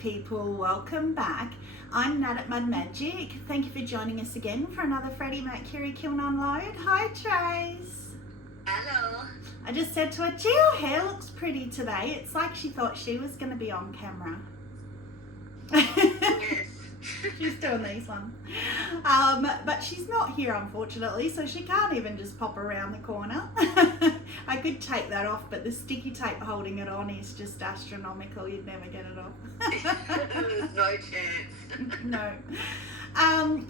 people, welcome back. I'm Nat at Mud Magic. Thank you for joining us again for another Freddie Mercury Kiln Unload. Hi Trace. Hello. I just said to her, gee, your hair looks pretty today. It's like she thought she was going to be on camera. Yes. She's doing these ones. But she's not here, unfortunately, so she can't even just pop around the corner. I could take that off, but the sticky tape holding it on is just astronomical. You'd never get it off. There's no chance. No.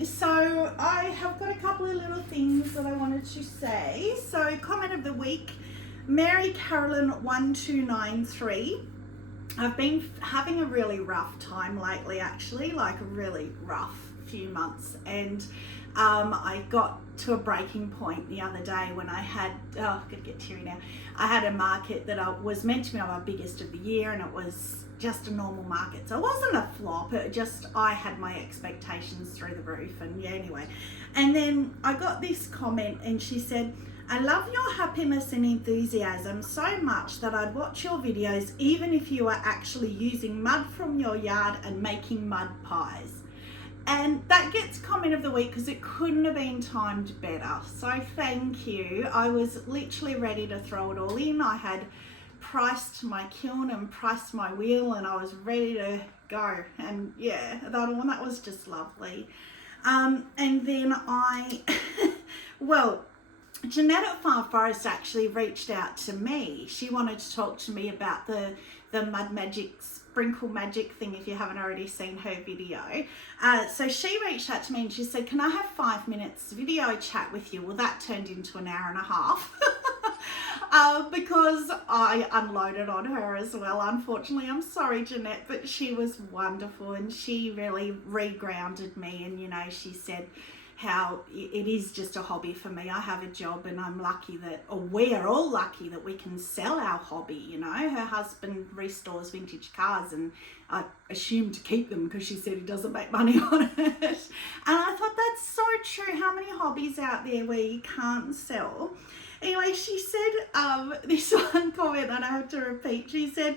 So I have got a couple of little things that I wanted to say. So comment of the week, Mary Carolyn 1293. I've been having a really rough time lately, actually, like a really rough few months, and I got to a breaking point the other day when I had, I'm gonna get teary now, I had a market that was meant to be my biggest of the year, and it was just a normal market, so it wasn't a flop, it just, I had my expectations through the roof, and yeah, anyway. And then I got this comment, and she said, I love your happiness and enthusiasm so much that I'd watch your videos even if you are actually using mud from your yard and making mud pies. And that gets comment of the week because it couldn't have been timed better. So thank you. I was literally ready to throw it all in. I had priced my kiln and priced my wheel and I was ready to go. And yeah, that was just lovely. And then well, Jeanette at Far Forest actually reached out to me. She wanted to talk to me about the mud magic, sprinkle magic thing, if you haven't already seen her video. So she reached out to me and she said, can I have 5 minutes video chat with you? Well, that turned into an hour and a half because I unloaded on her as well. Unfortunately, I'm sorry, Jeanette, but she was wonderful and she really regrounded me. And, you know, she said, how it is just a hobby for me. I have a job and I'm lucky that, or we're all lucky that we can sell our hobby, you know. Her husband restores vintage cars and I assume to keep them because she said he doesn't make money on it. And I thought that's so true. How many hobbies out there where you can't sell? Anyway, she said this one comment that I have to repeat. She said,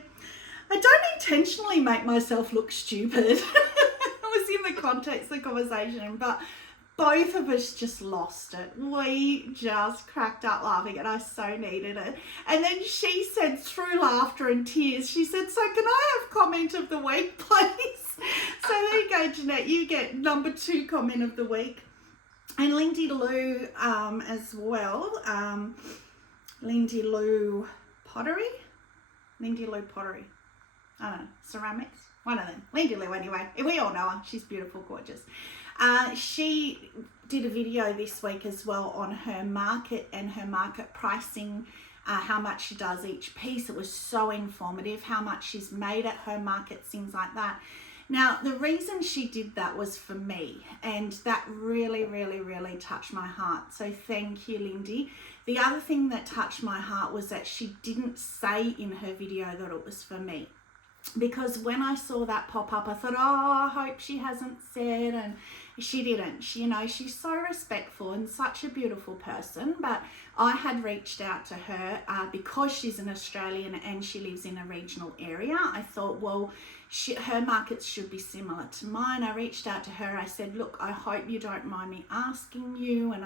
I don't intentionally make myself look stupid. It was in the context of the conversation, but both of us just lost it. We just cracked up laughing and I so needed it. And then she said, through laughter and tears, she said, so can I have comment of the week, please? So there you go, Jeanette. You get number 2 comment of the week. And Lindy Lou as well. Lindy Lou Pottery? Lindy Lou Pottery. I don't know, ceramics? One of them. Lindy Lou anyway. We all know her. She's beautiful, gorgeous. She did a video this week as well on her market and her market pricing, how much she does each piece. It was so informative, how much she's made at her markets, things like that. Now, the reason she did that was for me, and that really, really, really touched my heart. So thank you, Lindy. The other thing that touched my heart was that she didn't say in her video that it was for me. Because when I saw that pop up, I thought, oh, I hope she hasn't said, and she didn't. She, you know, she's so respectful and such a beautiful person, but I had reached out to her because she's an Australian and she lives in a regional area. I thought, well, her markets should be similar to mine. I reached out to her. I said, look, I hope you don't mind me asking you, and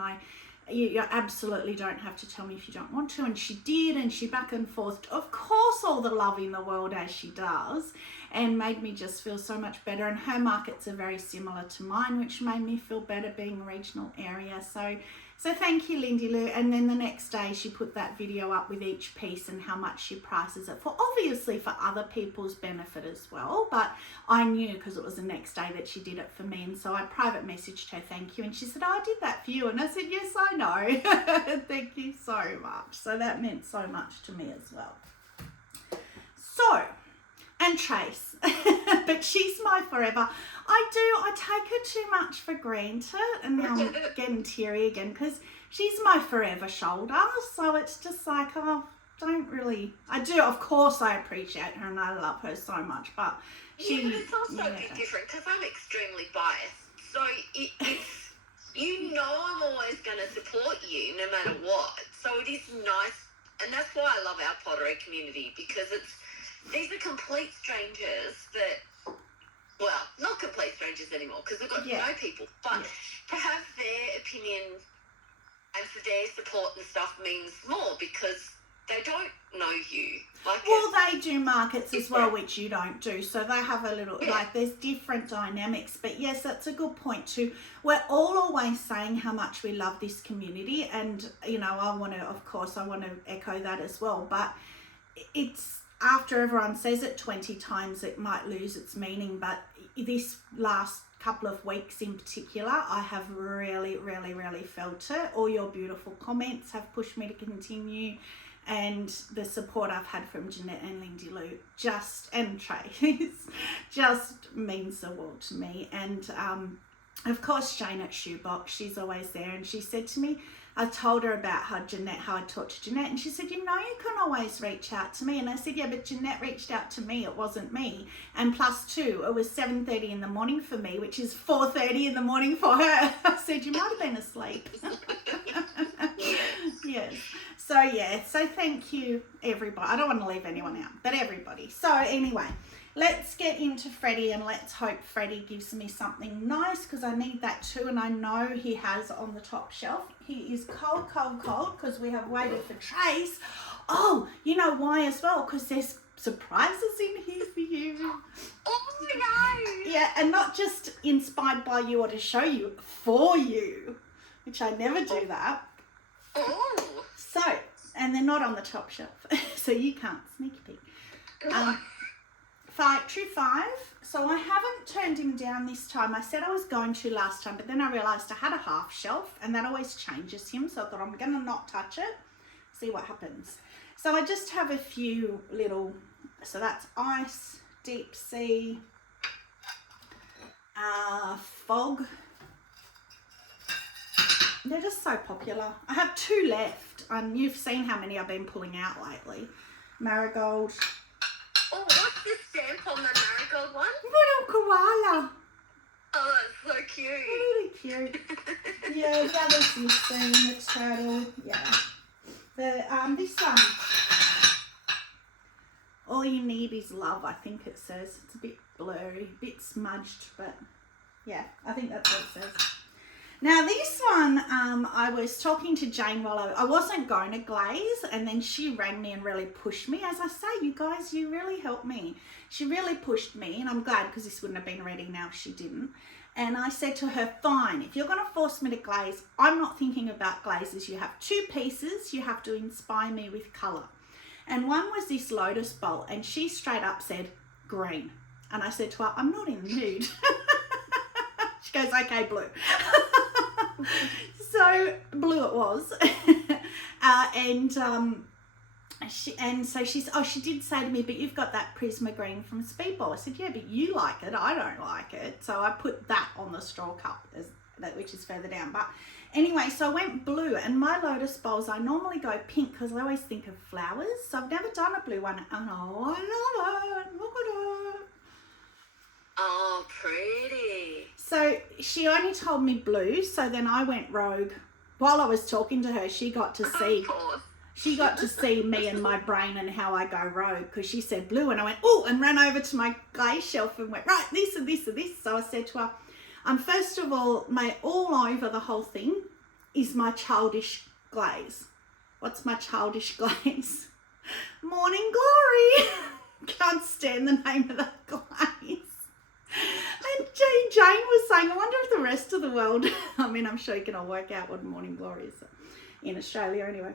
you absolutely don't have to tell me if you don't want to. And she did, and she back and forth, of course, all the love in the world, as she does, and made me just feel so much better. And her markets are very similar to mine, which made me feel better being a regional area. So thank you, Lindy Lou. And then the next day she put that video up with each piece and how much she prices it for, obviously for other people's benefit as well. But I knew because it was the next day that she did it for me. And so I private messaged her, thank you. And she said, oh, I did that for you. And I said, yes, I know. Thank you so much. So that meant so much to me as well. So, and Trace, but she's my forever. I take her too much for granted, and now I'm getting teary again because she's my forever shoulder. So it's just like, oh, I do, of course I appreciate her and I love her so much, but yeah, but it's also a bit different because I'm extremely biased. So it's, you know, I'm always going to support you no matter what. So it is nice, and that's why I love our pottery community, because these are complete strangers that well, not complete strangers anymore because we've got to know people, but to have their opinion and for their support and stuff means more because they don't know you. Well, they do markets as well, which you don't do. So they have a little, like, there's different dynamics. But yes, that's a good point too. We're all always saying how much we love this community. And, you know, I want to echo that as well. But it's, after everyone says it 20 times, it might lose its meaning. But this last couple of weeks in particular, I have really, really, really felt it. All your beautiful comments have pushed me to continue. And the support I've had from Jeanette and Lindy Lou and Trace just means the world to me. And of course, Jane at Shoebox, she's always there. And she said to me, I told her about how I talked to Jeanette, and she said, you know, you can always reach out to me. And I said, yeah, but Jeanette reached out to me, it wasn't me. And plus two, it was 7:30 in the morning for me, which is 4:30 in the morning for her. I said, you might have been asleep. Yes. So thank you, everybody. I don't want to leave anyone out, but everybody. So anyway, let's get into Freddie, and let's hope Freddie gives me something nice, because I need that too, and I know he has on the top shelf. He is cold, because we have waited for Trace. Oh, you know why as well? Because there's surprises in here for you. Oh, no. Yeah, and not just inspired by you or to show you, for you, which I never do that. Oh. So, and they're not on the top shelf, so you can't sneak peek. True 5. So I haven't turned him down this time. I said I was going to last time, but then I realised I had a half shelf, and that always changes him, so I thought I'm going to not touch it, see what happens. So I just have a few little, so that's ice, deep sea, fog. They're just so popular. I have 2 left, and you've seen how many I've been pulling out lately. Marigold. Oh, what's the stamp on the marigold one? Little koala. Oh, that's so cute. Really cute. Yeah, the others you've seen, the turtle. Yeah. This one. All you need is love, I think it says. It's a bit blurry, a bit smudged, but yeah, I think that's what it says. Now this one, I was talking to Jane while I wasn't going to glaze, and then she rang me and really pushed me. As I say, you guys, you really helped me. She really pushed me, and I'm glad, because this wouldn't have been ready now if she didn't. And I said to her, fine, if you're going to force me to glaze, I'm not thinking about glazes. You have 2 pieces, you have to inspire me with colour. And one was this lotus bowl, and she straight up said, green. And I said to her, I'm not in the mood. She goes, okay, blue. So blue it was. She did say to me, but you've got that Prisma green from Speedball. I said, yeah, but you like it, I don't like it. So I put that on the straw cup, which is further down. But anyway, so I went blue, and my lotus bowls, I normally go pink because I always think of flowers. So I've never done a blue one, and oh, I love it. Look at it. Oh, pretty. So she only told me blue, so then I went rogue. While I was talking to her, she got to see me and my brain and how I go rogue, because she said blue, and I went, oh, and ran over to my glaze shelf and went, right, this and this and this. So I said to her, first of all, all over the whole thing is my childish glaze. What's my childish glaze? Morning Glory. Can't stand the name of that glaze. And Jane was saying, I wonder if the rest of the world, I mean, I'm sure you can all work out what Morning Glory is in Australia anyway.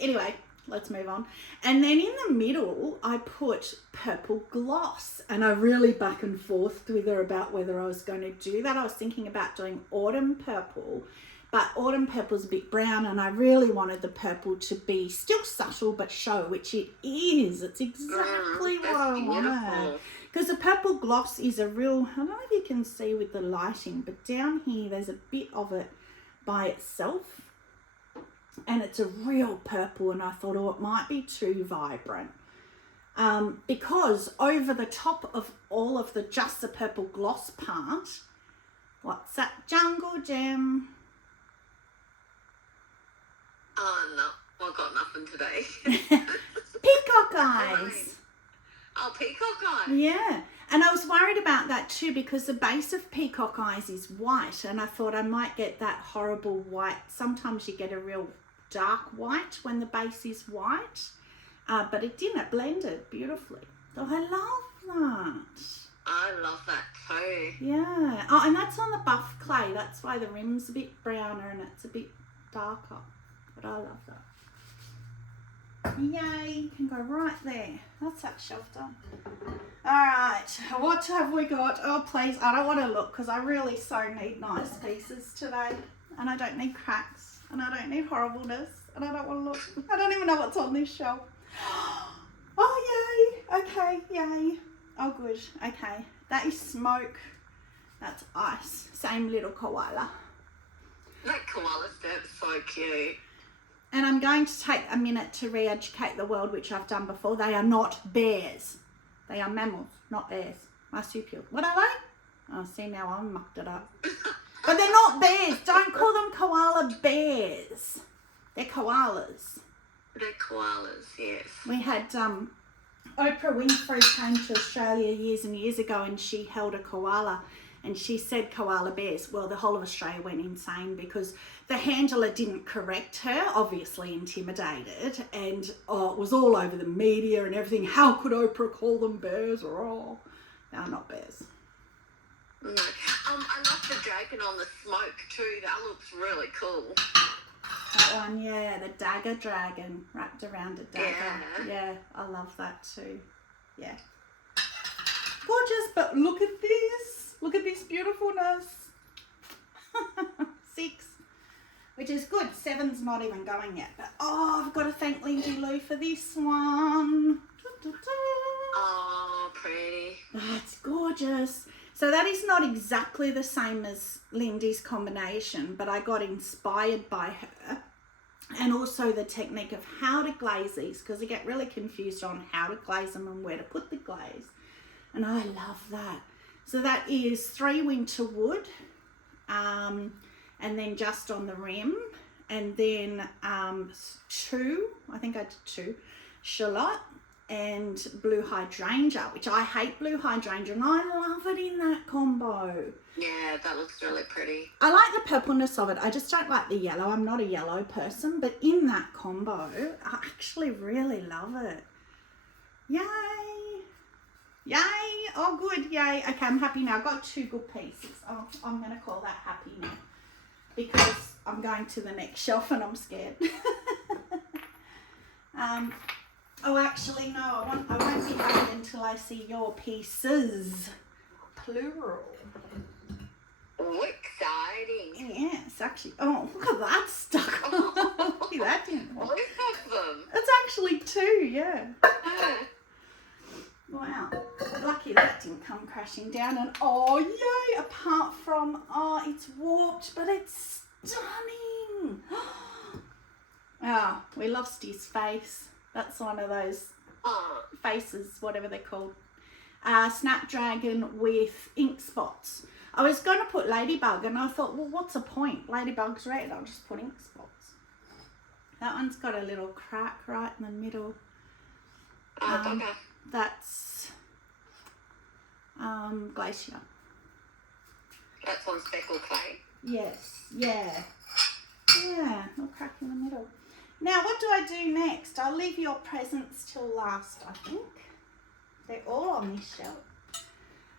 Anyway, let's move on. And then in the middle, I put purple gloss, and I really back and forth with her about whether I was going to do that. I was thinking about doing autumn purple, but autumn purple's a bit brown, and I really wanted the purple to be still subtle but show, which it is. It's exactly what I wanted. Because the purple gloss is a real, I don't know if you can see with the lighting, but down here there's a bit of it by itself, and it's a real purple, and I thought, oh, it might be too vibrant. Because over the top of all of just the purple gloss part, what's that, Jungle Gem? Oh, no, I got nothing today. Peacock eyes. Oh, peacock eyes. Yeah. And I was worried about that too because the base of peacock eyes is white, and I thought I might get that horrible white. Sometimes you get a real dark white when the base is white, but it didn't. It blended beautifully. So I love that. I love that too. Yeah. Oh, and that's on the buff clay. That's why the rim's a bit browner and it's a bit darker. But I love that. Yay, can go right there. That's that shelf done. All right, what have we got? Oh, please, I don't want to look because I really so need nice pieces today. And I don't need cracks. And I don't need horribleness. And I don't want to look. I don't even know what's on this shelf. Oh, yay. Okay, yay. Oh, good. Okay, that is smoke. That's ice. Same little koala. That koala step's so cute. And I'm going to take a minute to re-educate the world, which I've done before. They are not bears. They are mammals, not bears. Marsupial. What are they? Oh, see, now I mucked it up. But they're not bears. Don't call them koala bears. They're koalas. They're koalas, yes. We had Oprah Winfrey came to Australia years and years ago, and she held a koala. And she said koala bears. Well, the whole of Australia went insane because the handler didn't correct her, obviously intimidated, and it was all over the media and everything. How could Oprah call them bears? Oh, no, not bears. No. I love the dragon on the smoke too. That looks really cool. That one, yeah, the dagger dragon wrapped around a dagger. Yeah, I love that too. Yeah. Gorgeous, but look at this. Look at this beautifulness. 6, which is good. 7's not even going yet. But, oh, I've got to thank Lindy Lou for this one. Oh, pretty. That's gorgeous. So that is not exactly the same as Lindy's combination, but I got inspired by her. And also the technique of how to glaze these, because I get really confused on how to glaze them and where to put the glaze. And I love that. So that is 3 winter wood, and then just on the rim, and then 2, I think I did 2, shallot and blue hydrangea, which I hate blue hydrangea, and I love it in that combo. Yeah, that looks really pretty. I like the purpleness of it. I just don't like the yellow. I'm not a yellow person, but in that combo, I actually really love it. Yay! Yay! Oh, good. Yay. Okay, I'm happy now. I've got 2 good pieces. Oh, I'm going to call that happy now because I'm going to the next shelf and I'm scared. Oh, actually, no. I won't be happy until I see your pieces. Plural. Oh, exciting. Yes, actually. Oh, look at that stuck. Look at that didn't work. Both of them. It's actually 2, yeah. Wow, lucky that didn't come crashing down. And oh yay, apart from, oh, it's warped, but it's stunning. Oh, we lost his face. That's one of those faces, whatever they're called. Snapdragon with ink spots. I was going to put ladybug and I thought, well, what's the point? Ladybug's red, I'll just put ink spots. That one's got a little crack right in the middle. Okay. That's glacier. That's on speckled clay. Yes, yeah. Yeah, little crack in the middle. Now, what do I do next? I'll leave your presents till last, I think. They're all on this shelf.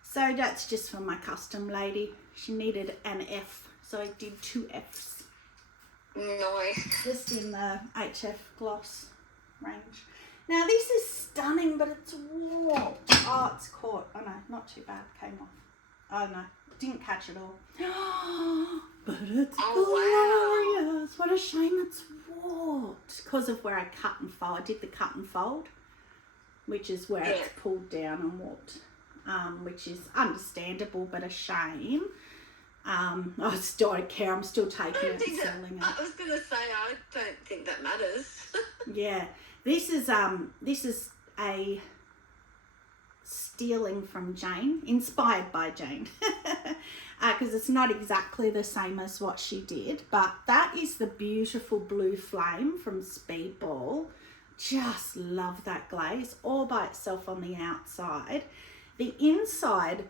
So that's just for my custom lady. She needed an F, so I did 2 Fs. Nice. Just in the HF gloss range. Now this is stunning, but it's warped. Oh, it's caught. Oh no, not too bad. Came off. Oh no, didn't catch it all. But it's glorious. Wow. What a shame it's warped. Because of where I cut and fold. I did the cut and fold, which is where it's pulled down and warped, which is understandable, but a shame. I still don't care. I'm still taking it and selling it. I was going to say, I don't think that matters. Yeah. This is a stealing from Jane, inspired by Jane, because it's not exactly the same as what she did, but that is the beautiful blue flame from Speedball. Just love that glaze all by itself on the outside. The inside,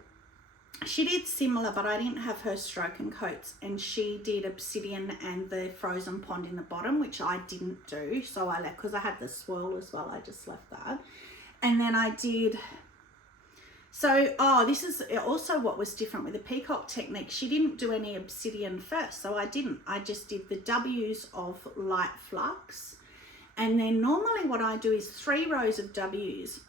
she did similar, but I didn't have her stroke and coats, and she did obsidian and the frozen pond in the bottom, which I didn't do. So I left, because I had the swirl as well, I just left that. And then I did, so, this is also what was different with the peacock technique. She didn't do any obsidian first, so I didn't. I just did the W's of light flux. And then normally what I do is 3 rows of W's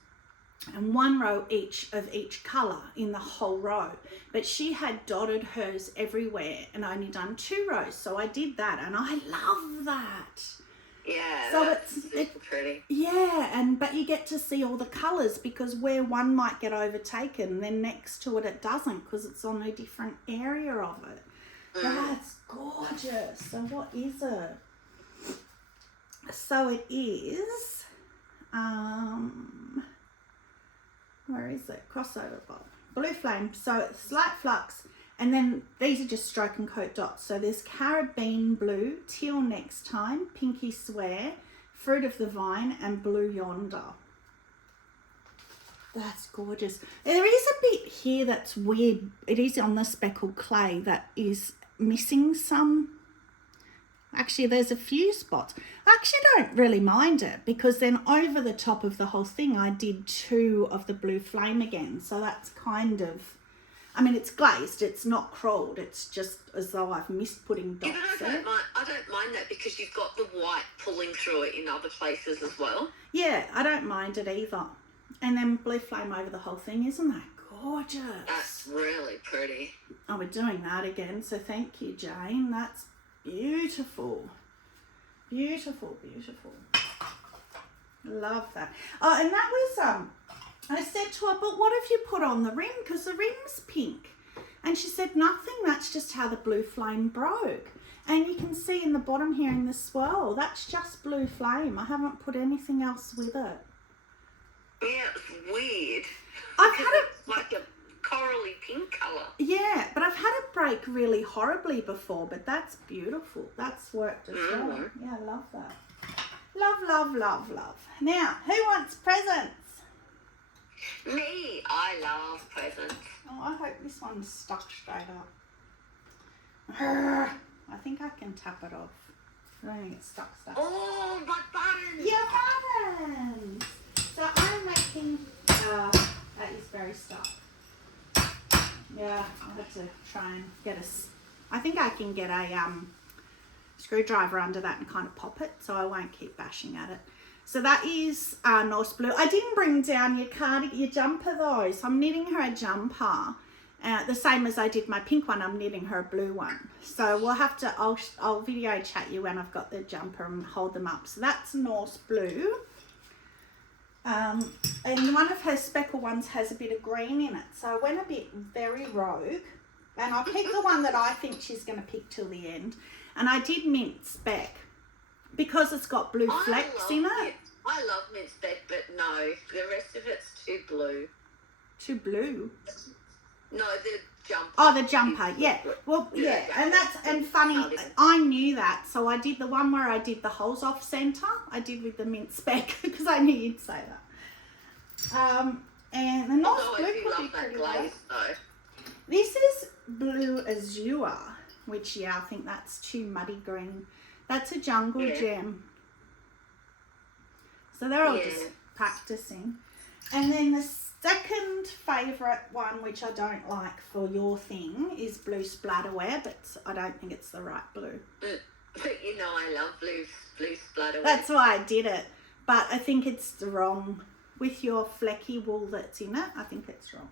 and 1 row each of each colour in the whole row. But she had dotted hers everywhere and only done 2 rows. So I did that, and I love that. Yeah, so that's super pretty. Yeah, but you get to see all the colours, because where one might get overtaken, then next to it it doesn't, because it's on a different area of it. That's gorgeous. So what is it? So it is, where is it? Crossover bowl. Blue flame. So it's light flux. And then these are just stroke and coat dots. So there's Caribbean blue, teal next time, pinky swear, fruit of the vine, and blue yonder. That's gorgeous. There is a bit here that's weird. It is on the speckled clay that is missing some. Actually, there's a few spots. I actually don't really mind it, because then over the top of the whole thing, I did 2 of the blue flame again. So that's kind of, I mean, it's glazed, it's not crawled, it's just as though I've missed putting dots there. I don't mind that, because you've got the white pulling through it in other places as well. Yeah, I don't mind it either. And then blue flame over the whole thing, isn't that gorgeous? That's really pretty. Oh, we're doing that again, so thank you, Jane. That's beautiful. Beautiful, beautiful. Love that. Oh, and that was, I said to her, but what have you put on the rim? Because the rim's pink. And she said, nothing, that's just how the blue flame broke. And you can see in the bottom here in the swirl, that's just blue flame. I haven't put anything else with it. Yeah, it's weird. I've had it like a corally pink colour. Yeah, but I've had it break really horribly before, but that's beautiful. That's worked as well. Yeah, I love that. Love, love, love, love. Now, who wants presents? Me, I love presents. Oh, I hope this one's stuck straight up. I think I can tap it off. I don't think it's stuck. Oh, my buttons! Your buttons! So I'm making, that is very stuck. Yeah, I have to try and get I think I can get a screwdriver under that and kind of pop it, so I won't keep bashing at it. So that is Norse blue. I didn't bring down your jumper though, so I'm knitting her a jumper. The same as I did my pink one, I'm knitting her a blue one. So we'll have to, I'll video chat you when I've got the jumper and hold them up. So that's Norse blue. And one of her speckle ones has a bit of green in it. So I went a bit very rogue. And I'll pick the one that I think she's going to pick till the end. And I did mint speck because it's got blue flecks in it. I love mint speck, but no, the rest of it's too blue. Too blue? No, the jumper. Oh, the jumper, yeah. Well, yeah, and funny, I knew that, so I did the one where I did the holes off centre. I did with the mint speck because I knew you'd say that. And the North blue could be pretty glaze, though. This is blue azure, which, yeah, I think that's too muddy green. That's a jungle gem. So they're all just practicing. And then the second favourite one, which I don't like for your thing, is blue splatterware, but I don't think it's the right blue. But you know I love blue splatterware. That's why I did it. But I think it's wrong. With your flecky wool that's in it, I think it's wrong.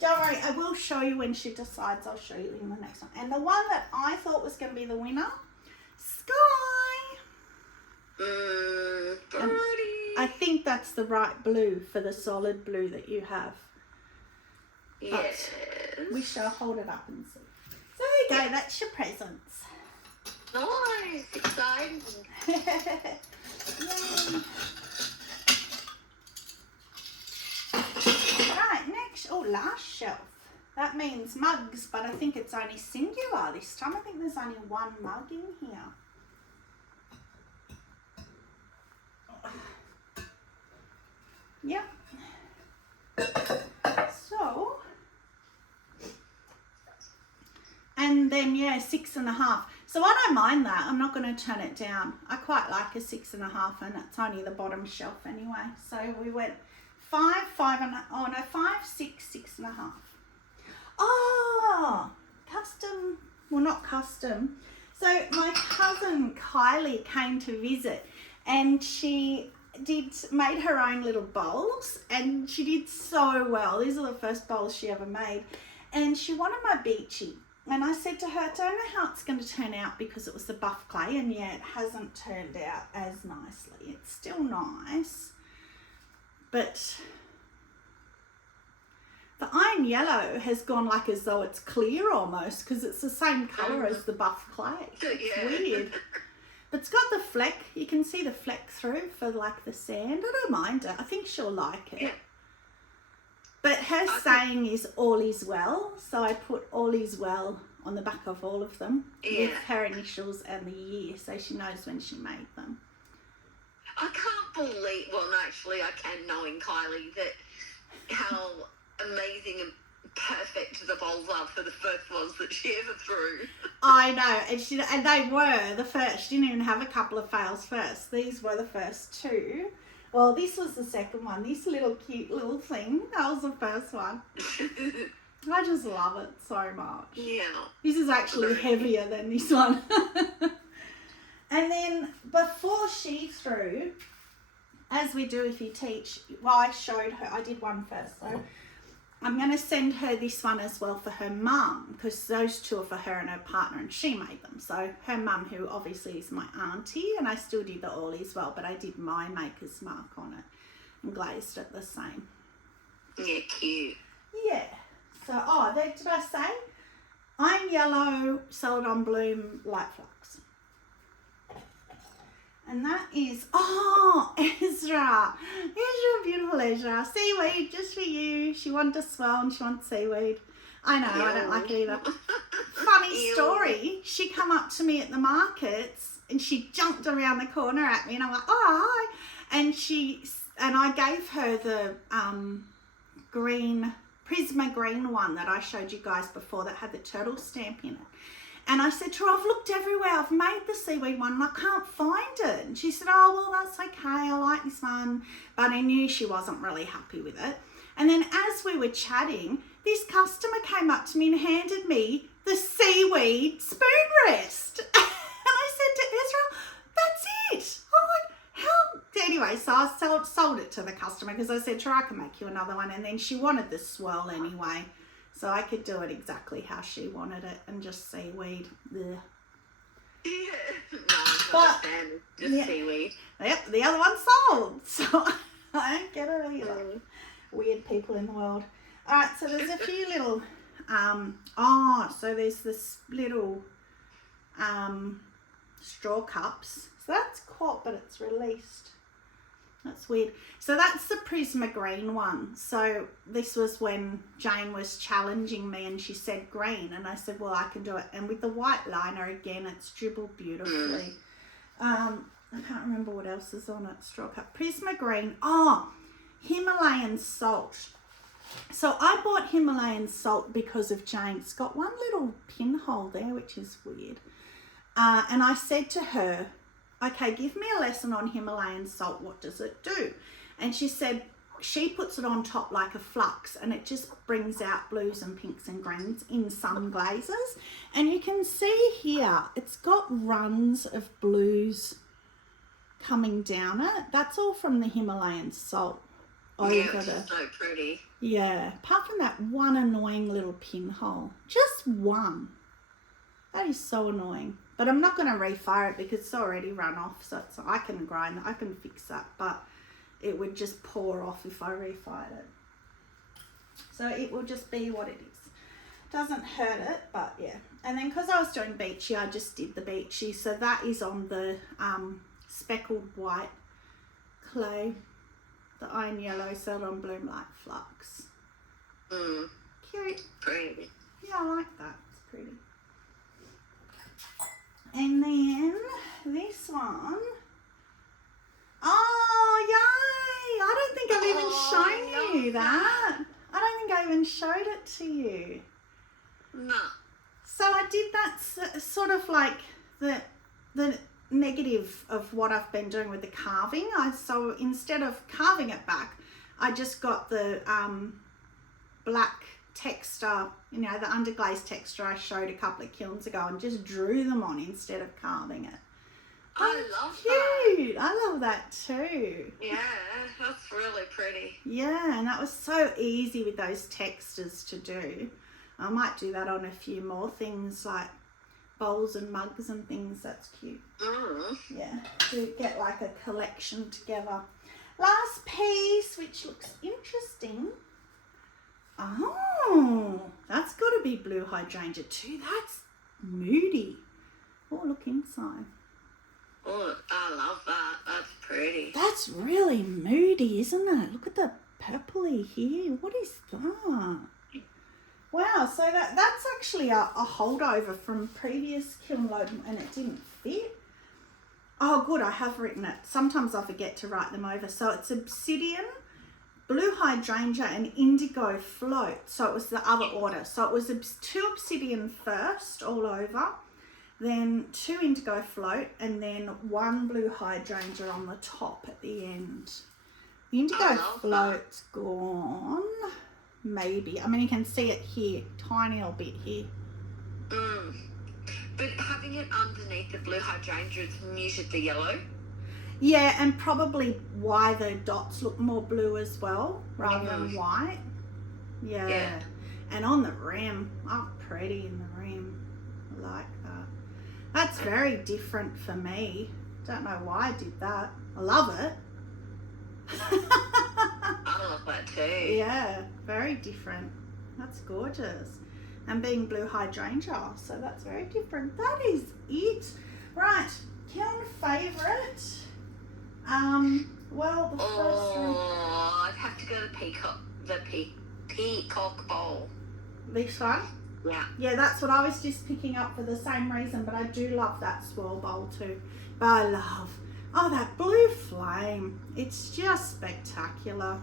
Don't worry, I will show you when she decides. I'll show you in the next one. And the one that I thought was going to be the winner, Sky. Pretty. I think that's the right blue for the solid blue that you have. Yes. But we shall hold it up and see. So there you go, that's your presents. Nice, exciting. Yay. Right, next, last shelf. That means mugs, but I think it's only singular this time. I think there's only one mug in here. Yep. So So, and then, yeah, 6.5. So I don't mind that. I'm not going to turn it down. I quite like a 6.5, and it's only the bottom shelf anyway. So we went 5, 6, 6.5. Oh, custom, well, not custom. So my cousin Kylie came to visit, and she made her own little bowls, and she did so well. These are the first bowls she ever made, and she wanted my beachy. And I said to her, I don't know how it's going to turn out because it was the buff clay, and yeah, it hasn't turned out as nicely. It's still nice, but the iron yellow has gone like as though it's clear almost, because it's the same colour as the buff clay. It's weird. But it's got the fleck. You can see the fleck through for like the sand. I don't mind it. I think she'll like it. Yeah. But her saying is all is well. So I put all is well on the back of all of them with her initials and the year, so she knows when she made them. I can't believe, well, no, actually I can, knowing Kylie, that how amazing and perfect the bowls are for the first ones that she ever threw. I know, and they were the first. She didn't even have a couple of fails first. These were the first two. Well, this was the second one. This little cute little thing, that was the first one. I just love it so much. Yeah. This is actually heavier than this one. And then before she threw, as we do if you teach, well, I showed her, I did one first, so I'm going to send her this one as well for her mum, because those two are for her and her partner, and she made them. So her mum, who obviously is my auntie, and I still did the all as well, but I did my maker's mark on it and glazed it the same. Yeah, cute. Yeah. So, did I say? Iron yellow, celadon bloom, light flux. And that is, Ezra, beautiful Ezra. Seaweed, just for you. She wanted to swell and she wants seaweed. I know, I don't like it either. Funny story, she come up to me at the markets and she jumped around the corner at me, and I'm like, oh, hi. And I gave her the green, Prisma green one that I showed you guys before that had the turtle stamp in it. And I said to her, I've looked everywhere. I've made the seaweed one and I can't find it. And she said, oh, well, that's okay. I like this one. But I knew she wasn't really happy with it. And then as we were chatting, this customer came up to me and handed me the seaweed spoon rest. And I said to Ezra, that's it. I'm like, how? Anyway, so I sold it to the customer because I said to her, I can make you another one. And then she wanted the swirl anyway. So I could do it exactly how she wanted it and just seaweed. Ugh. Yeah. No, I'm not a fan. Just seaweed. Yep, the other one's sold. So I don't get it either. Weird people in the world. All right, so there's a few little, so there's this little straw cups. So that's caught, but it's released. That's weird. So that's the Prisma green one. So this was when Jane was challenging me and she said green, and I said, well, I can do it. And with the white liner again, it's dribbled beautifully. I can't remember what else is on it. Straw cup. Prisma green. Oh, Himalayan salt. So I bought Himalayan salt because of Jane. It's got one little pinhole there, which is weird. And I said to her, okay, give me a lesson on Himalayan salt. What does it do? And she said she puts it on top like a flux, and it just brings out blues and pinks and greens in some glazes. And you can see here, it's got runs of blues coming down it. That's all from the Himalayan salt. Yeah, it's so pretty. Yeah, apart from that one annoying little pinhole. Just one. That is so annoying. But I'm not going to refire it because it's already run off, so I can grind, I can fix that, but it would just pour off if I refired it. So it will just be what it is. Doesn't hurt it, but yeah. And then because I was doing beachy, I just did the beachy. So that is on the speckled white clay, the iron yellow, celadon bloom light flux. Cute. Pretty. Yeah, I like that. It's pretty. And then this one. Oh, yay! I don't think I've even shown you that. I don't think I even showed it to you. No. So I did that sort of like the negative of what I've been doing with the carving. So instead of carving it back, I just got the black texture, you know, the underglaze texture I showed a couple of kilns ago, and just drew them on instead of carving it. I love cute. I love that too. Yeah, that's really pretty. Yeah, and that was so easy with those textures to do. I might do that on a few more things like bowls and mugs and things. That's cute. Yeah, to get like a collection together. Last piece, which looks interesting. Oh, that's got to be blue hydrangea too. That's moody. Oh, look inside. Oh, I love that. That's pretty. That's really moody, isn't it? Look at the purpley here. What is that? Wow, so that's actually a holdover from previous kiln load, and it didn't fit. Oh, good, I have written it. Sometimes I forget to write them over. So it's obsidian, blue hydrangea, and indigo float. So it was the other order. So it was 2 obsidian first all over, then 2 indigo float, and then 1 blue hydrangea on the top at the end. The indigo float's gone. Maybe. I mean, you can see it here, tiny little bit here. But having it underneath the blue hydrangea, it's muted the yellow. Yeah, and probably why the dots look more blue as well, rather than white. Yeah. And on the rim, oh, pretty in the rim. I like that. That's very different for me. Don't know why I did that. I love it. I love that too. Yeah, very different. That's gorgeous. And being blue hydrangea, so that's very different. That is it. Right, kiln favourite. Well, the first one. I'd have to go to peacock bowl. This one? Yeah. Yeah, that's what I was just picking up for the same reason, but I do love that swirl bowl too. But I love, oh, that blue flame. It's just spectacular.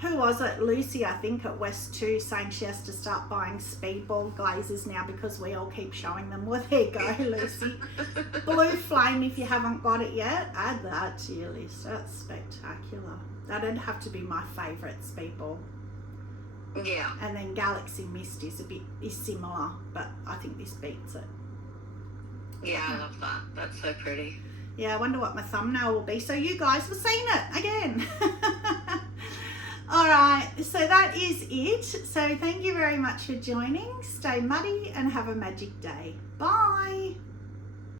Who was it? Lucy, I think, at West 2, saying she has to start buying speedball glazes now because we all keep showing them. Well, there you go, Lucy. Blue flame, if you haven't got it yet, add that to your list. That's spectacular. That'd have to be my favourite speedball. Yeah. And then Galaxy Mist is similar, but I think this beats it. Yeah, I love that. That's so pretty. Yeah, I wonder what my thumbnail will be. So you guys have seen it again. All right, so that is it. So thank you very much for joining. Stay muddy and have a magic day. Bye.